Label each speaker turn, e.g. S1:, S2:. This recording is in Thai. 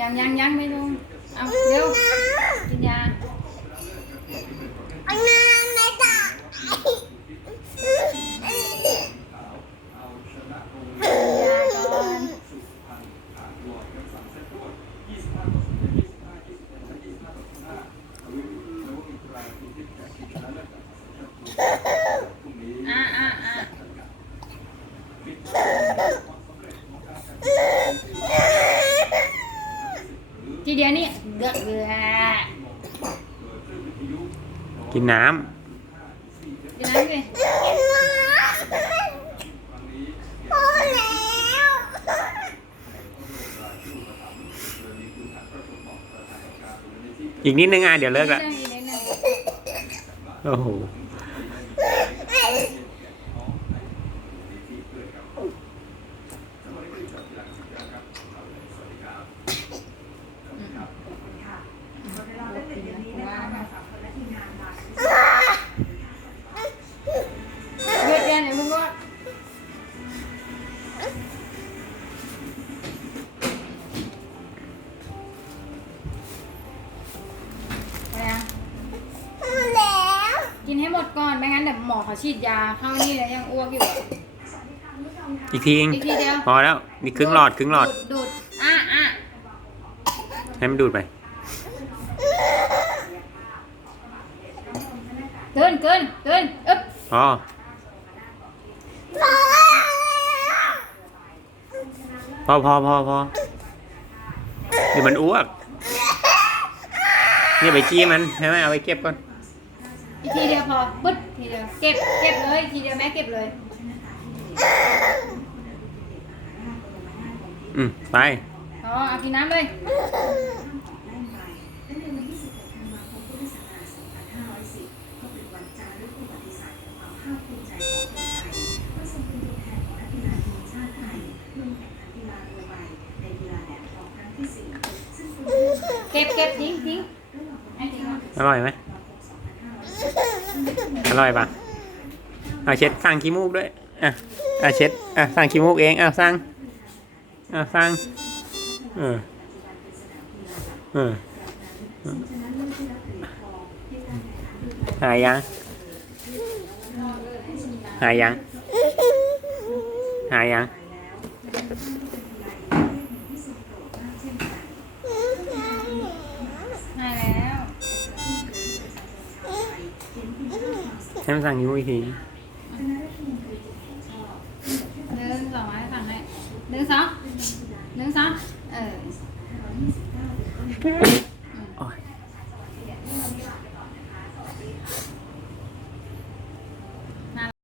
S1: ยังยังยังไม่ลงเอาเร็วกินยา ทีเดียวนี่เดือดเดือด
S2: กินน้
S1: กินน้ำสิ
S3: พอแล้วำ
S2: อีกนิดนึงอะเดี๋ยวเลิกละ
S1: อีนิดนึง
S2: โอ้โห
S1: กินให้หมดก่อน ไม่งั้นเดี๋ยวหมอเขาฉีดยาเข้านี่แล้วยังอ้วกอยู่อะ
S2: อีกทีนึง
S1: อีกทีเดียว
S2: พอแล้วนี่ครึ่งหลอดครึ่งหลอด
S1: ดูดดูดอะอะ
S2: ให้มันดูดไป
S1: เกินเกินเกินอึ๊บ
S2: พอ
S3: พอแล้ว
S2: พอพอพอพอเดี๋ยวมันอ้วก เนี่ยไปจี้มันใช่ไหมเอาไปเก็บก่อน
S1: อีกทีเดียวพอปึ๊ดทีเดียวเก็บเก็บเลยทีเดียวแม่เก็บเลย
S2: อืมไป
S1: อ๋อเอากินน้ำเลยเก็บเก็บทิ้งทิ้งให้ทิ้งก่อน
S2: อร่อยไหม อร่อยปะเอาเช็ดสั่งขี้มูกด้วย อะอะเช็ด อะสั่งขี้มูกเอง อะสั่งอะสั่งเออ เออ หายยัง หายยัง หายยัง
S1: ให้
S2: มันสั่งยูอีกที
S1: หนึ่งสองให้ฟังให้หนึ่งสองหนึ่งสองเออ